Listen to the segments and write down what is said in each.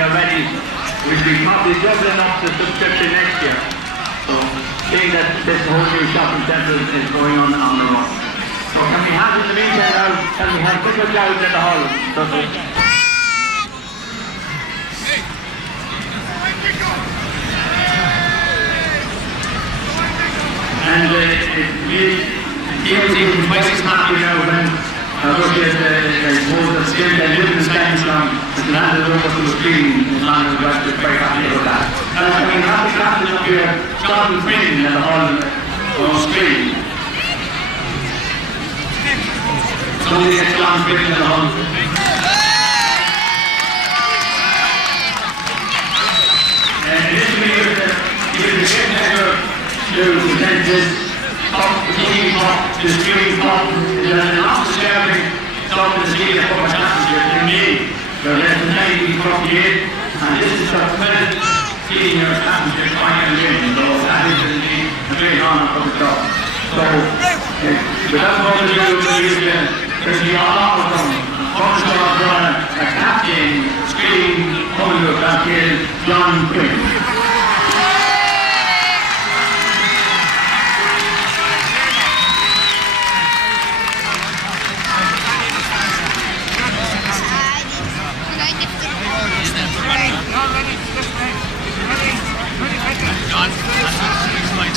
already, we'll be probably doubling up the subscription next year. So, seeing that this whole new shopping centre is going on the road. So can we have in the meantime now, can we have people down in the hall? And it's twice as happy now when look at the skill that Newton stands from has landed over to the screen in line with West. Very happy about that. And I mean, happy captain up here, Johnny Quinn in the hall on screen. Somebody gets Johnny Quinn in the hall. And initially, he was the great pleasure to present this the Keegan Cup, the Skryne Cup, is an off-the-serving top of the Keegan Cup championship in May. There are less than 90 Cup games, and this is the 12th senior championship final game, so that is indeed a great honour for the club. So, without further ado, there's the honour of them. First of all, a captain, Skryne, coming to back here, Johnny Quinn.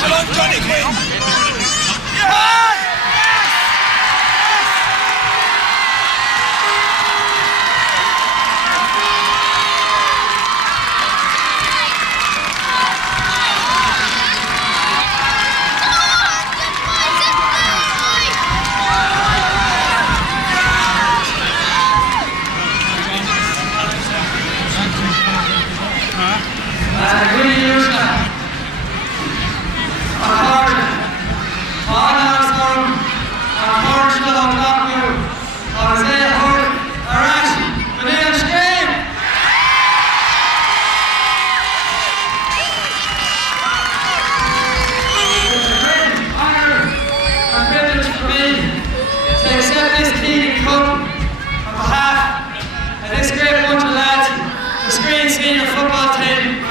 Come on, Johnny Quinn! Keegan Cup on behalf of this great bunch of lads, the Skryne senior football team.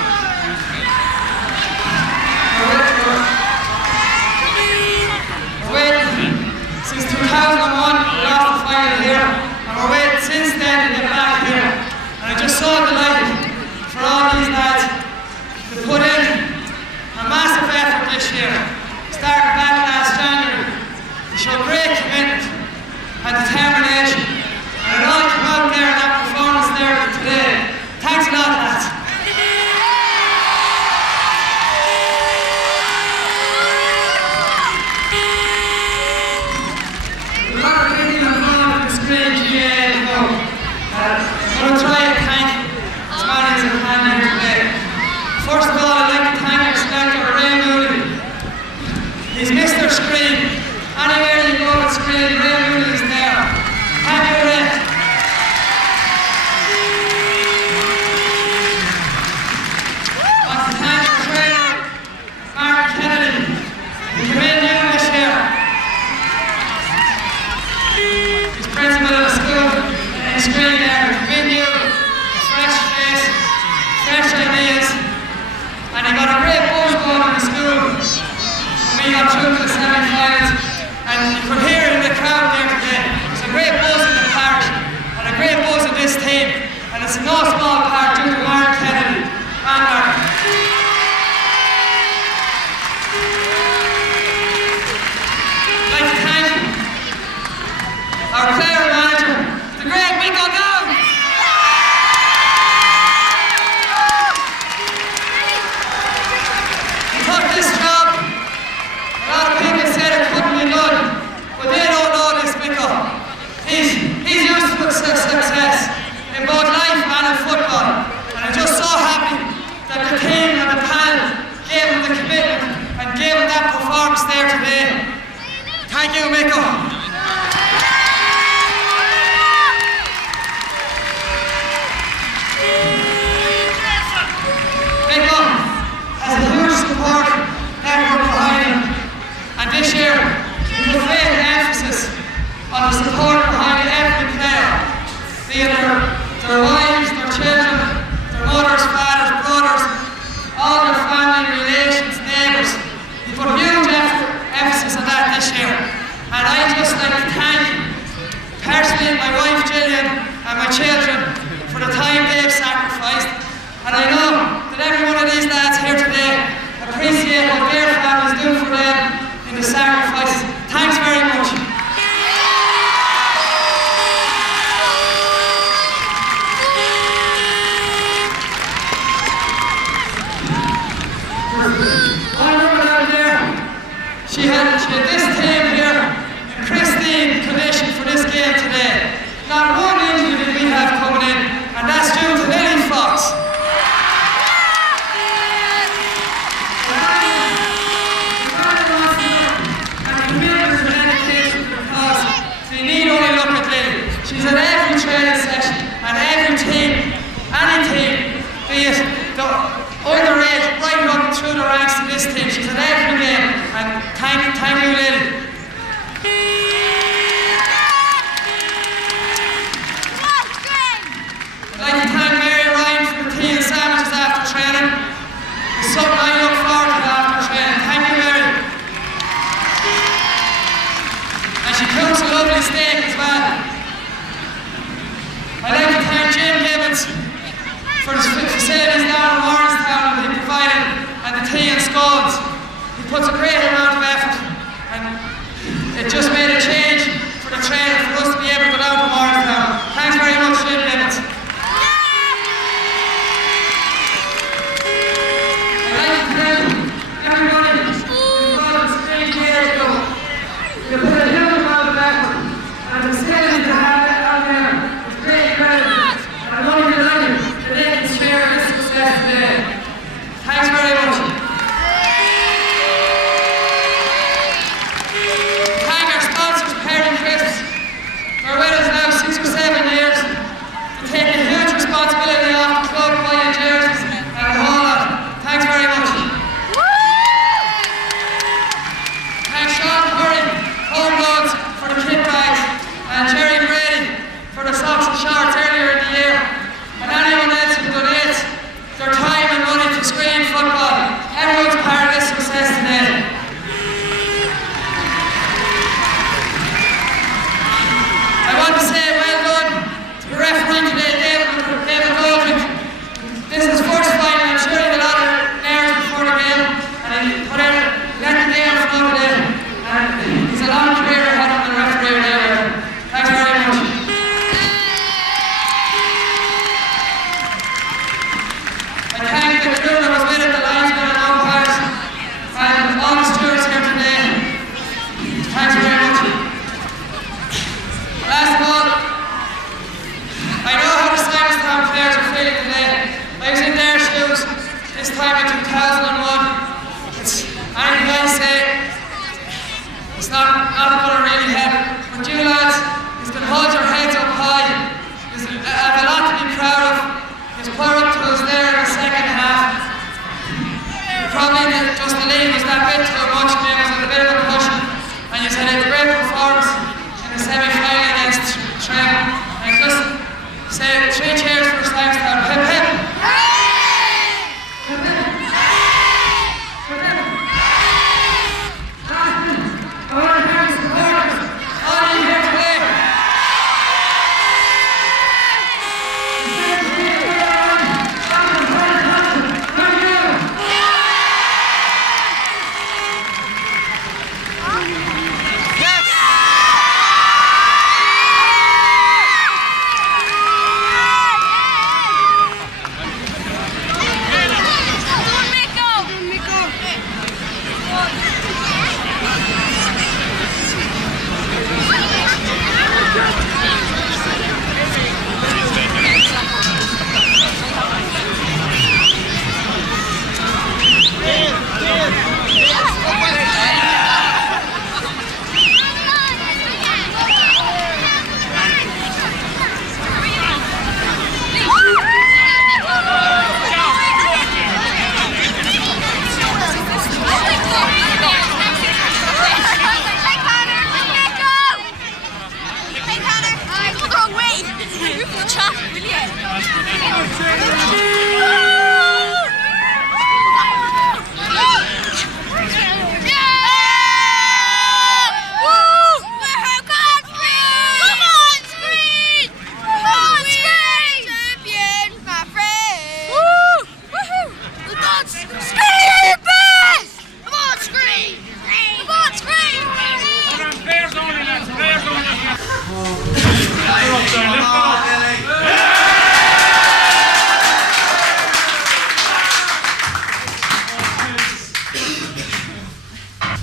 We're waiting since 2001, we lost the final here, and we're waiting since then to get back here. And I'm just so delighted for all these lads to put in a massive effort this year, starting back last January, to show great commitment and determination, and it all came out there in that performance there today. Thanks a lot, lads. A lot of people involved in the Skryne GAA now. I'm going to try and thank as many as I can here today. First of all, I'd like to thank our Selector Ray Mooney. He's Mr. Skryne. Anywhere you go with Skryne, Ray Mooney is there. Thank you, Ray. I want to thank our trainer, Mark Kennedy. He came in new this year. He's principal of the school in Skryne there. He came in new, a fresh face, fresh ideas, and he got a great buzz going in the school. And we got through to the semi-finals. And you could hear it in the crowd there today. There's a great buzz in the park and a great buzz in this team. And it's no small part due to Mark Kennedy and Mark. I'd like to thank our player manager, the great Michael Down. He took this job. A lot of people said it couldn't be done, but they don't know this Michael. He's used to success in both life and in football, and I'm just so happy that the team and the panel gave him the commitment and gave him that performance there today. Thank you, Michael. Michael has a huge support network behind him. And this year, we put great emphasis on the support behind every player, be it their wives, their children, their for the facilities down in Morristown that he provided, and the tea and scones. He puts a great amount of effort, and it just made a change for the training for us to be able to go down to Morristown. Thanks very much, Jim Nimitz. I'd like to thank everybody involved in Skryne years ago. You put a huge amount of effort, and the facilities that have it out there is great credit. And I'm only delighted that they can share this success today. Thanks very much. Thank our sponsors, Perry Crisps, who are with us now 6 or 7 years, to take a huge responsibility off the club, buying jerseys and a whole lot. Thanks very much. Thanks Sean Curry, Home Loans for the kit bags, and Jerry Brady for the socks and shorts earlier in the year, and anyone else who donates their time and money to Skryne football. Everyone's part of this success today. I want to say well done to the referee today, David Goldrick. This is first final, I'm sure he had a lot of nerves before the game, and he put out, let the game flow today, and he's a long career ahead of the referee there. Thanks very much. I thank the crew that was with at the linesmen and umpires, and all the stewards here today. Thanks very much. Last of all, I know how the Simonstown players are feeling today. I was in their shoes this time in 2001. It's anything I say, it's not going to really help. But you lads, you can hold your heads up high. I have a lot to be proud of. He's put up to us there in the second half. Probably just the lead was that bit too much, and it was a bit of a push. And you said a great performance in the semi-final against Trem. And just say 3 cheers for Simonstown. Hip hip! Hip hip! Hip hip! All our fans, supporters, all of you here today.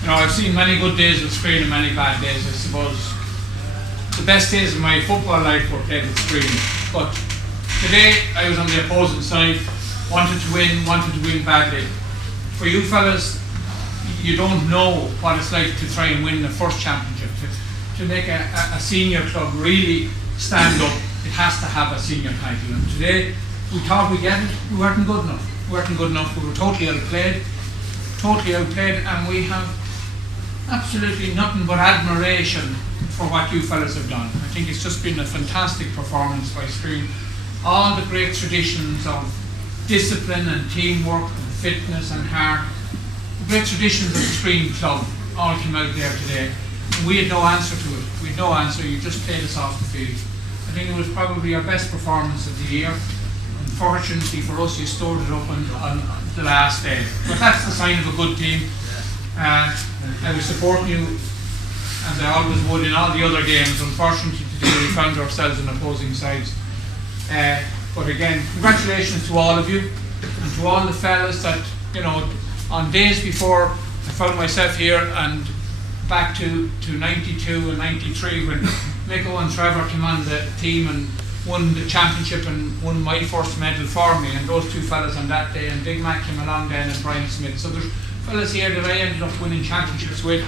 I've seen many good days with Skryne and many bad days. I suppose the best days of my football life were played with Skryne. But today I was on the opposing side, wanted to win badly. For you fellas, you don't know what it's like to try and win the first championship. To make a senior club really stand up, it has to have a senior title. And today we thought we'd get it, we weren't good enough. We were totally outplayed, and we have absolutely nothing but admiration for what you fellas have done. I think it's just been a fantastic performance by Skryne. All the great traditions of discipline and teamwork and fitness and heart, the great traditions of the Skryne club all came out there today. And we had no answer to it. We had no answer, you just played us off the field. I think it was probably our best performance of the year. Unfortunately for us, you stored it up on the last day. But that's the sign of a good team. I was supporting you, as I always would in all the other games. Unfortunately today we found ourselves on opposing sides. But again, congratulations to all of you, and to all the fellas that, you know, on days before I found myself here and back to 92 and 93 when Mico and Trevor came on the team and won the championship and won my first medal for me, and those two fellas on that day, and Big Mac came along then and Brian Smith. So there's fellas here that I ended up winning championships with,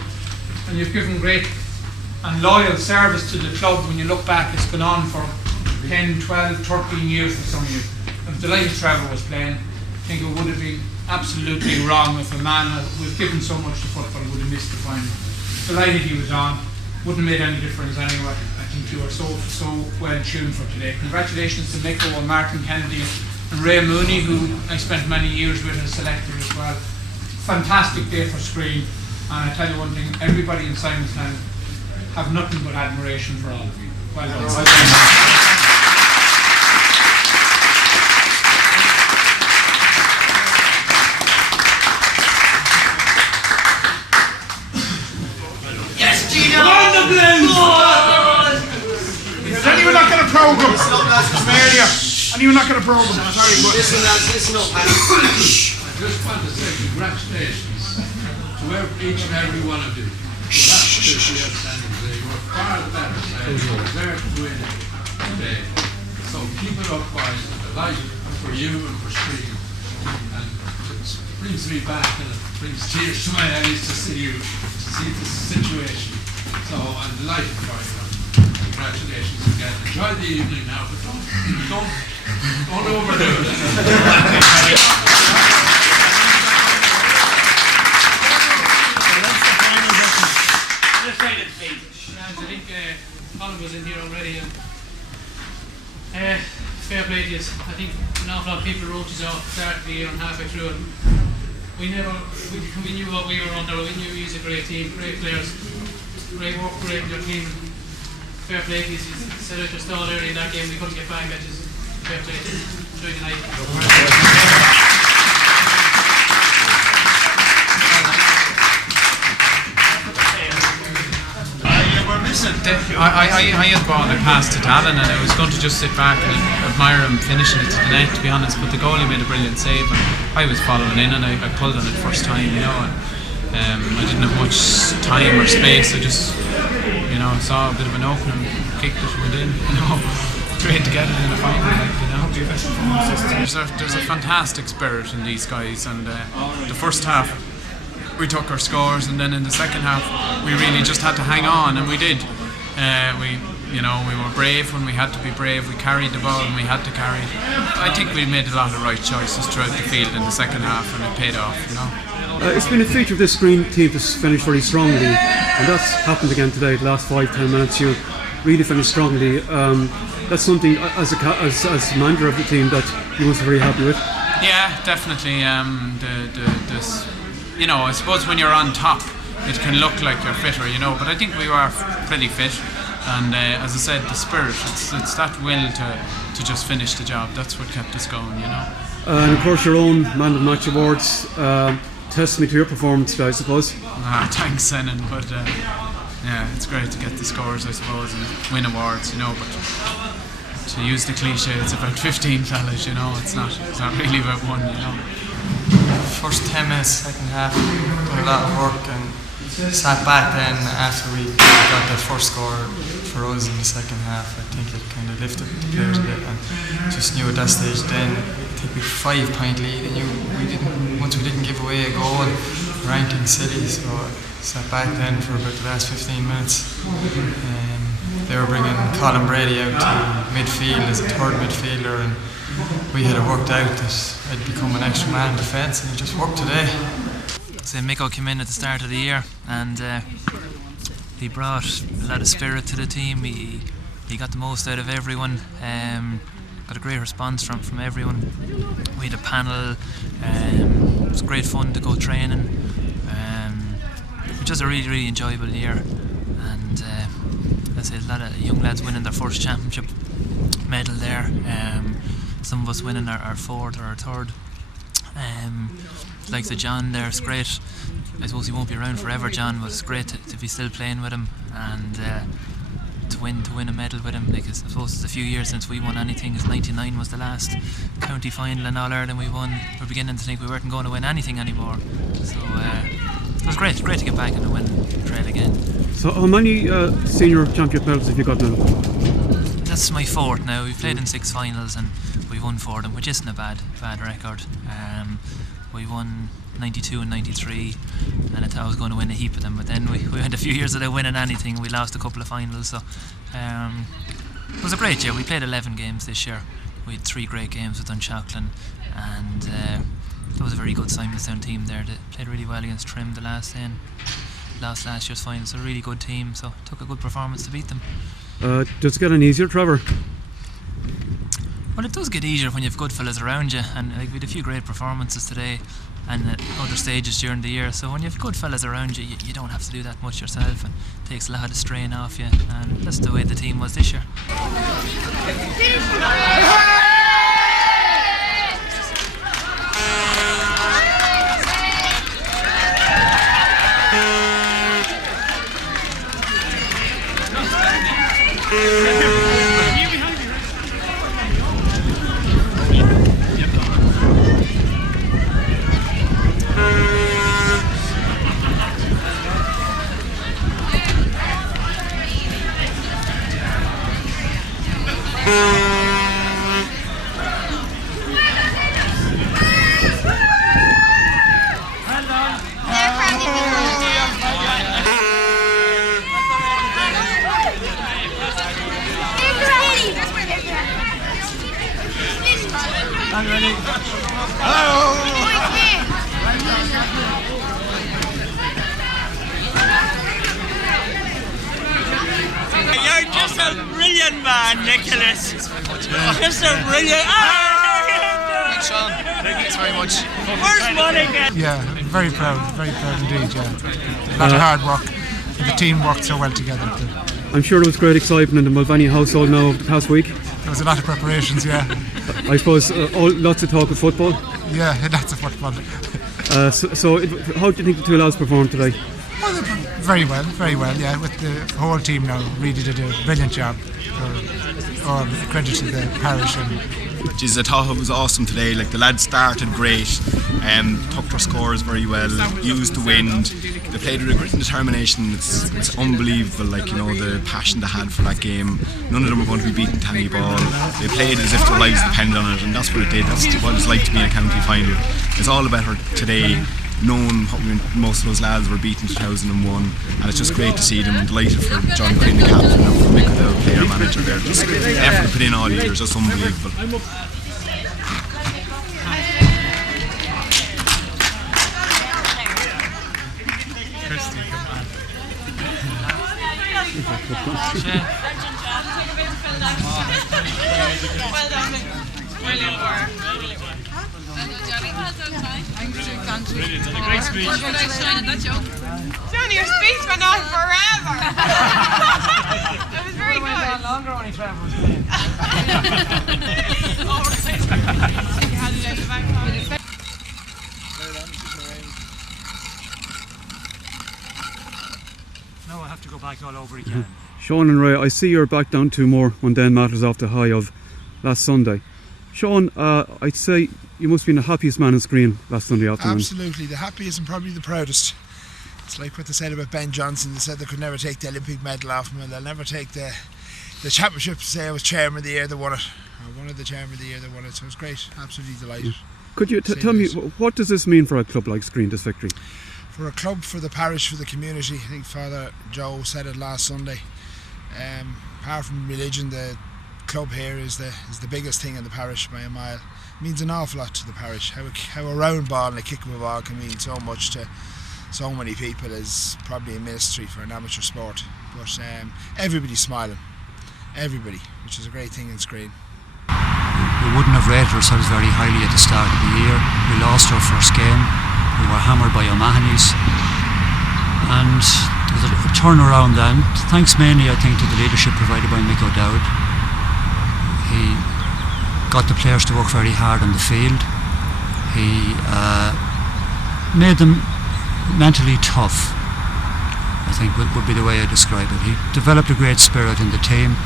and you've given great and loyal service to the club. When you look back, it's been on for 10, 12, 13 years for some of you. I was delighted Trevor was playing. I think it would have been absolutely wrong if a man who was given so much to football would have missed the final. Delighted he was on. Wouldn't have made any difference anyway. I think you are so well tuned for today. Congratulations to Mico and Martin Kennedy and Ray Mooney, who I spent many years with as selector as well. Fantastic day for Skryne, and I tell you one thing, everybody in Simonstown have nothing but admiration for all of you. Well done. Anyone not going to program from earlier? Anyone not going to program? Sorry, but listen lads, listen up. I just want to say congratulations to each and every one of you. You absolutely outstanding today. You were far the better side. You deserve to win today. So keep it up, boys. Delighted for you and for Skryne. And it brings me back and it brings tears to my eyes to see you, to see this situation. So I'm delighted for you. Congratulations again. Enjoy the evening now, but don't overdo it. I think Colin was in here already. Fair play to you. I think an awful lot of people wrote us off at the start of the year and halfway through it. We knew what we were under. We knew he was a great team, great players, great work, great in your team. Fair play to you. You said at the start early in that game we couldn't get back. That is fair play to you. Enjoy the night. I had ball, I passed it to Alan, and I was going to just sit back and admire him finishing it to the net, to be honest, but the goalie made a brilliant save and I was following in and I pulled on it first time, you know, and I didn't have much time or space. I just, you know, saw a bit of an opening, kicked it, went in, you know. Great to get it in a final, like, you know. There's a fantastic spirit in these guys, and the first half we took our scores, and then in the second half we really just had to hang on, and we did. We were brave when we had to be brave. We carried the ball and we had to carry it. I think we made a lot of right choices throughout the field in the second half, and it paid off, you know. It's been a feature of this Skryne team to finish very strongly, and that's happened again today. The last 5-10 minutes, you really finished strongly. That's something as manager of the team that you must be very happy with. Yeah, definitely. You know, I suppose when you're on top, it can look like you're fitter, you know, but I think we were pretty fit. And as I said, the spirit, it's that will to just finish the job. That's what kept us going, you know. And of course your own Man of the Match awards, testament to your performance today, I suppose. Thanks, Senan, but yeah, it's great to get the scores, I suppose, and win awards, you know, but to use the cliche, it's about 15 fellas, you know, it's not really about one, you know. First 10 minutes, second half, done a lot of work and sat back then after we got the first score for us in the second half. I think it kind of lifted the players a bit, and just knew at that stage then, I think we 5-point lead, and once we didn't give away a goal, ranking silly, so I sat back then for about the last 15 minutes. They were bringing Colin Brady out to midfield as a third midfielder, and we had it worked out that I'd become an extra man in defence, and it just worked today. So Mico came in at the start of the year, and he brought a lot of spirit to the team. He got the most out of everyone. Got a great response from everyone. We had a panel. It was great fun to go training. It was just a really enjoyable year, and as I said, a lot of young lads winning their first championship medal there. some of us winning our fourth or our third. Like the John there, it's great. I suppose he won't be around forever, John, but it's great to be still playing with him and to win a medal with him. Like, I suppose it's a few years since we won anything. 99 was the last county final in All Ireland we won. We're beginning to think we weren't going to win anything anymore. So it was great to get back in the win trail again. So how many senior championship medals have you got now? That's my fourth now. We've played in 6 finals and we won 4 of them, which isn't a bad record. We won 92 and 93, and I thought I was going to win a heap of them, but then we went a few years without winning anything. We lost a couple of finals, so it was a great year. We played 11 games this year. We had 3 great games with Dunshaughlin, and there was a very good Simonstown team there that played really well against Trim the last day and lost last year's final. So a really good team, so it took a good performance to beat them. Does it get any easier, Trevor? Well, it does get easier when you have good fellas around you, and like, we had a few great performances today and at other stages during the year, so when you have good fellas around you, you don't have to do that much yourself, and it takes a lot of strain off you, and that's the way the team was this year. You're just a brilliant man, Nicholas. Just a brilliant. Sean, thanks very much. Where's Mulligan? Yeah, very proud indeed. Yeah, a lot of hard work. And the team worked so well together. I'm sure there was great excitement in the Mulvaney household now over the past week. There was a lot of preparations. Yeah. I suppose lots of talk of football. Yeah, lots of football. So how do you think the 2 lads performed today? Well, very well. Yeah, with the whole team now, really did a brilliant job. All credit to the parish. Jeez, I thought it was awesome today. Like, the lads started great, took their scores very well, used the wind. They played with a grit and determination. It's unbelievable, like, you know, the passion they had for that game. None of them were going to be beaten to any ball. They played as if their lives depended on it, and that's what it did. That's what it's like to be in a county final. It's all about today, knowing most of those lads were beaten 2001, and it's just great to see them. I'm delighted for Johnny Quinn, the captain, and for Mick, the player manager there. Just the effort to put in all year is just unbelievable. Johnny, your speech went on forever. It was very good. How longer only Trevor was playing. You had it in the back pocket. Now I have to go back all over again. Sean and Ray, I see you're back down to more mundane matters off the high of last Sunday. Sean, I'd say you must have been the happiest man in Skryne last Sunday afternoon. Absolutely, the happiest and probably the proudest. It's like what they said about Ben Johnson. They said they could never take the Olympic medal off him, and they'll never take the championship. Say I was chairman of the year that won it, or one of the chairman of the year that won it. So it was great, absolutely delighted. Could you tell me, what does this mean for a club like Skryne, this victory? For a club, for the parish, for the community. I think Father Joe said it last Sunday. Apart from religion, the club here is the biggest thing in the parish by a mile. It means an awful lot to the parish. How a round ball and a kick of a ball can mean so much to so many people is probably a ministry for an amateur sport. But everybody's smiling, everybody, which is a great thing in Skryne. We wouldn't have rated ourselves very highly at the start of the year. We lost our first game. We were hammered by O'Mahony's, and there was a turnaround then, thanks mainly I think to the leadership provided by Mick O'Dowd. He got the players to work very hard on the field. He made them mentally tough, I think would be the way I describe it. He developed a great spirit in the team.